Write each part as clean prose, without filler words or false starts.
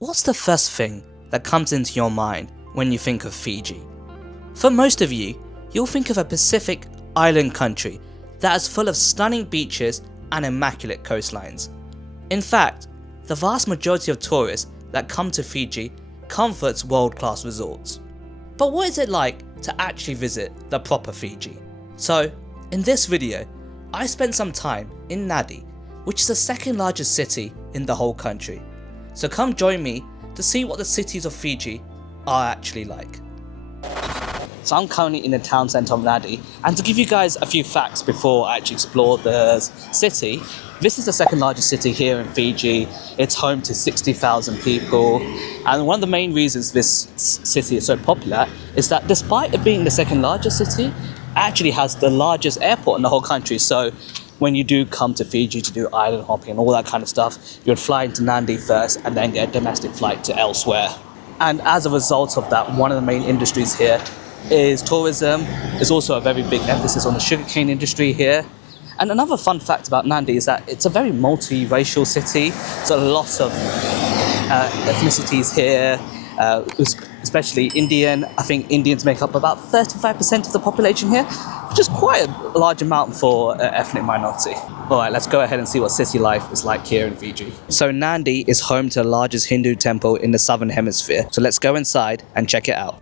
What's the first thing that comes into your mind when you think of Fiji? For most of you, you'll think of a Pacific island country that is full of stunning beaches and immaculate coastlines. In fact, the vast majority of tourists that come to Fiji come for its world-class resorts. But what is it like to actually visit the proper Fiji? So, in this video, I spent some time in Nadi, which is the second largest city in the whole country. So come join me to see what the cities of Fiji are actually like. So I'm currently in the town centre of Nadi, and to give you guys a few facts before I actually explore the city, this is the second largest city here in Fiji. It's home to 60,000 people, and one of the main reasons this city is so popular is that despite it being the second largest city, it actually has the largest airport in the whole country. So when you do come to Fiji to do island hopping and all that kind of stuff, you would fly into Nadi first and then get a domestic flight to elsewhere. And as a result of that, one of the main industries here is tourism. There's also a very big emphasis on the sugarcane industry here. And another fun fact about Nadi is that it's a very multi-racial city. There's a lot of ethnicities here, especially Indian. I think Indians make up about 35% of the population here, which is quite a large amount for an ethnic minority. All right, let's go ahead and see what city life is like here in Fiji. So Nadi is home to the largest Hindu temple in the southern hemisphere. So let's go inside and check it out.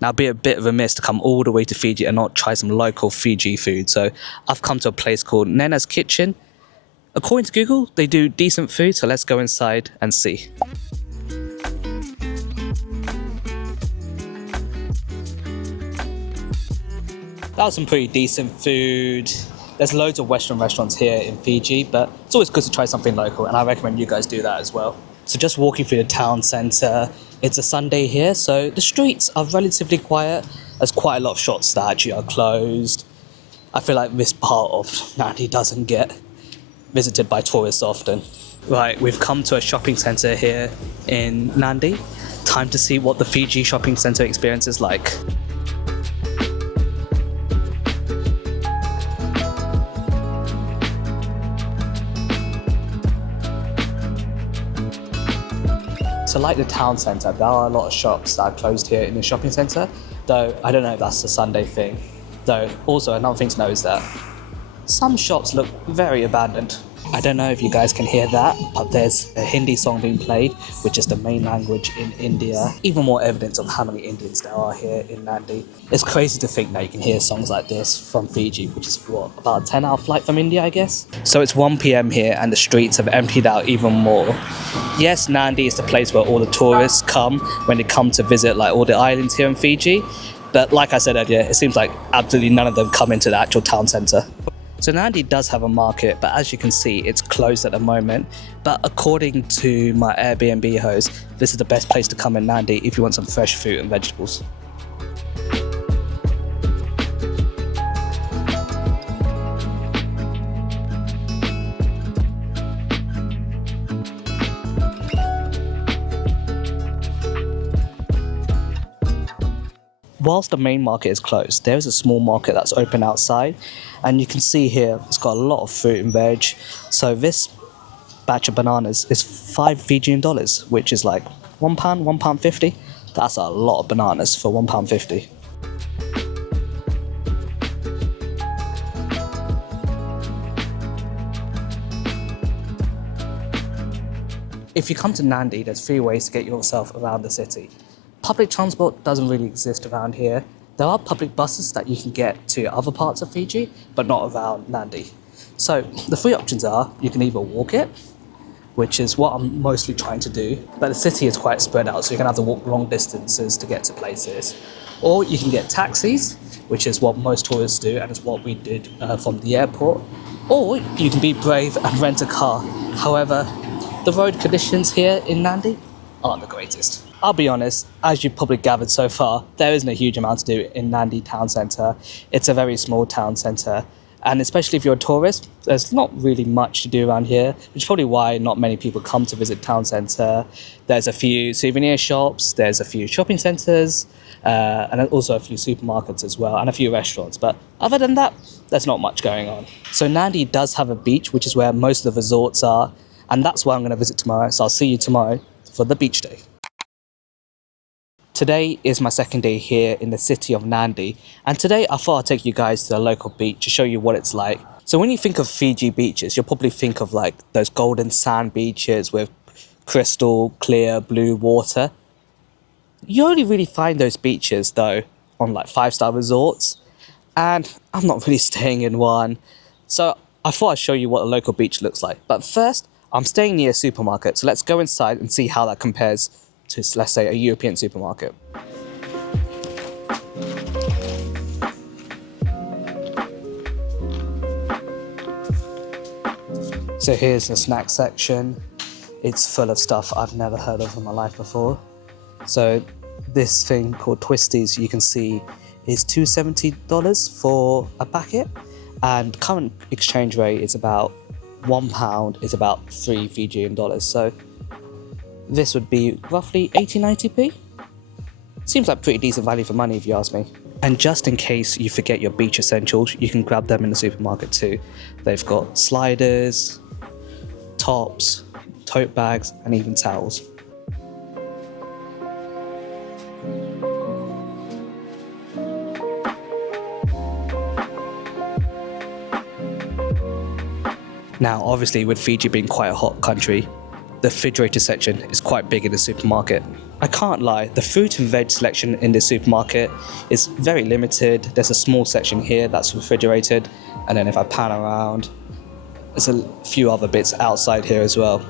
Now, it'd be a bit of a miss to come all the way to Fiji and not try some local Fiji food. So I've come to a place called Nena's Kitchen. According to Google, they do decent food, so let's go inside and see. That was some pretty decent food. There's loads of Western restaurants here in Fiji, but it's always good to try something local, and I recommend you guys do that as well. So just walking through the town centre, it's a Sunday here, so the streets are relatively quiet. There's quite a lot of shops that actually are closed. I feel like this part of Nadi doesn't get visited by tourists often. Right, we've come to a shopping centre here in Nadi. Time to see what the Fiji shopping centre experience is like. So like the town centre, there are a lot of shops that are closed here in the shopping centre, though I don't know if that's a Sunday thing. Though also another thing to know is that some shops look very abandoned. I don't know if you guys can hear that, but there's a Hindi song being played, which is the main language in India. Even more evidence of how many Indians there are here in Nadi. It's crazy to think that you can hear songs like this from Fiji, which is what, about a 10-hour flight from India, I guess? So it's 1 p.m. here and the streets have emptied out even more. Yes, Nadi is the place where all the tourists come when they come to visit like all the islands here in Fiji. But like I said earlier, it seems like absolutely none of them come into the actual town centre. So Nadi does have a market, but as you can see, it's closed at the moment. But according to my Airbnb host, this is the best place to come in Nadi if you want some fresh fruit and vegetables. Whilst the main market is closed, there is a small market that's open outside, and you can see here it's got a lot of fruit and veg. So this batch of bananas is $5 Fijian, which is like £1, £1.50. That's a lot of bananas for £1.50. If you come to Nadi, there's 3 ways to get yourself around the city. Public transport doesn't really exist around here. There are public buses that you can get to other parts of Fiji, but not around Nadi. So the 3 options are, you can either walk it, which is what I'm mostly trying to do, but the city is quite spread out, so you're gonna have to walk long distances to get to places. Or you can get taxis, which is what most tourists do, and it's what we did from the airport. Or you can be brave and rent a car. However, the road conditions here in Nadi aren't the greatest. I'll be honest, as you've probably gathered so far, there isn't a huge amount to do in Nadi town centre. It's a very small town centre, and especially if you're a tourist, there's not really much to do around here, which is probably why not many people come to visit town centre. There's a few souvenir shops, there's a few shopping centres, and also a few supermarkets as well, and a few restaurants. But other than that, there's not much going on. So Nadi does have a beach, which is where most of the resorts are, and that's where I'm going to visit tomorrow. So I'll see you tomorrow for the beach day. Today is my second day here in the city of Nadi, and today I thought I'd take you guys to the local beach to show you what it's like. So when you think of Fiji beaches, you'll probably think of like those golden sand beaches with crystal clear blue water. You only really find those beaches though on like 5-star resorts, and I'm not really staying in one. So I thought I'd show you what a local beach looks like. But first, I'm staying near a supermarket, so let's go inside and see how that compares to, let's say, a European supermarket. So here's the snack section. It's full of stuff I've never heard of in my life before. So this thing called Twisties, you can see, is $270 for a packet, and current exchange rate is about £1 is about 3 Fijian dollars. So this would be roughly 80-90p. Seems like pretty decent value for money if you ask me. And just in case you forget your beach essentials, you can grab them in the supermarket too. They've got sliders, tops, tote bags, and even towels. Now, obviously, with Fiji being quite a hot country, the refrigerator section is quite big in the supermarket. I can't lie, the fruit and veg selection in this supermarket is very limited. There's a small section here that's refrigerated, and then if I pan around, there's a few other bits outside here as well.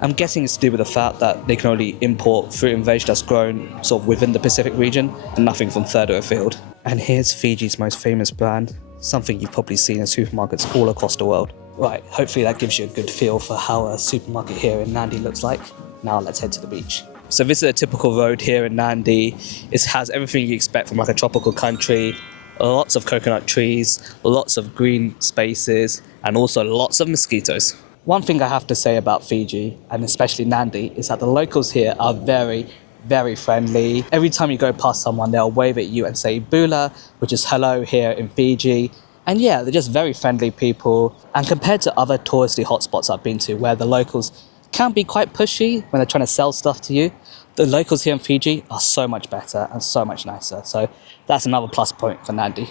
I'm guessing it's to do with the fact that they can only import fruit and veg that's grown sort of within the Pacific region and nothing from further afield. And here's Fiji's most famous brand, something you've probably seen in supermarkets all across the world. Right, hopefully that gives you a good feel for how a supermarket here in Nadi looks like. Now let's head to the beach. So this is a typical road here in Nadi. It has everything you expect from like a tropical country. Lots of coconut trees, lots of green spaces, and also lots of mosquitoes. One thing I have to say about Fiji, and especially Nadi, is that the locals here are very, very friendly. Every time you go past someone, they'll wave at you and say bula, which is hello here in Fiji. And yeah, they're just very friendly people. And compared to other touristy hotspots I've been to, where the locals can be quite pushy when they're trying to sell stuff to you, the locals here in Fiji are so much better and so much nicer. So that's another plus point for Nadi.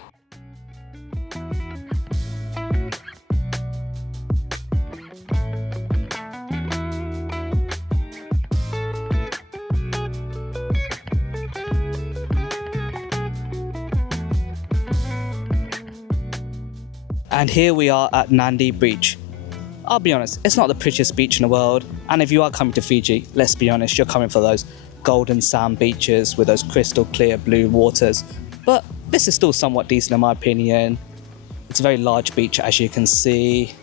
And here we are at Nadi Beach. I'll be honest, it's not the prettiest beach in the world, and if you are coming to Fiji, let's be honest, you're coming for those golden sand beaches with those crystal clear blue waters. But this is still somewhat decent in my opinion. It's a very large beach, as you can see,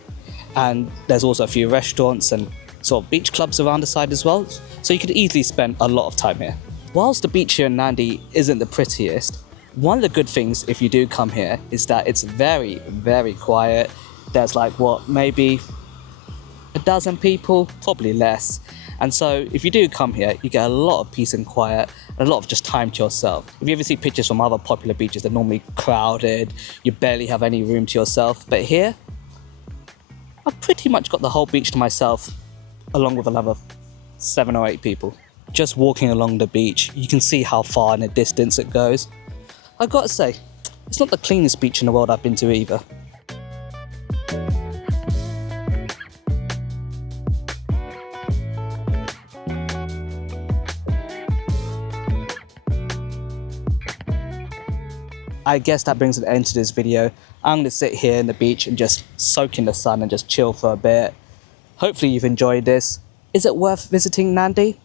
and there's also a few restaurants and sort of beach clubs around the side as well, so you could easily spend a lot of time here. Whilst the beach here in Nadi isn't the prettiest, one of the good things if you do come here is that it's very, very quiet. There's like, maybe a dozen people, probably less. And so if you do come here, you get a lot of peace and quiet, a lot of just time to yourself. If you ever see pictures from other popular beaches, they're normally crowded, you barely have any room to yourself. But here, I've pretty much got the whole beach to myself, along with another 7 or 8 people. Just walking along the beach, you can see how far in the distance it goes. I've got to say, it's not the cleanest beach in the world I've been to either. I guess that brings an end to this video. I'm going to sit here in the beach and just soak in the sun and just chill for a bit. Hopefully you've enjoyed this. Is it worth visiting Nadi?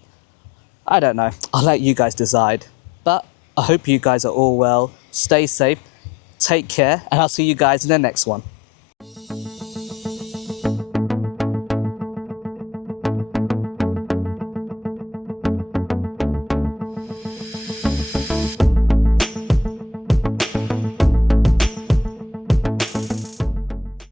I don't know. I'll let you guys decide. But I hope you guys are all well. Stay safe, take care, and I'll see you guys in the next one.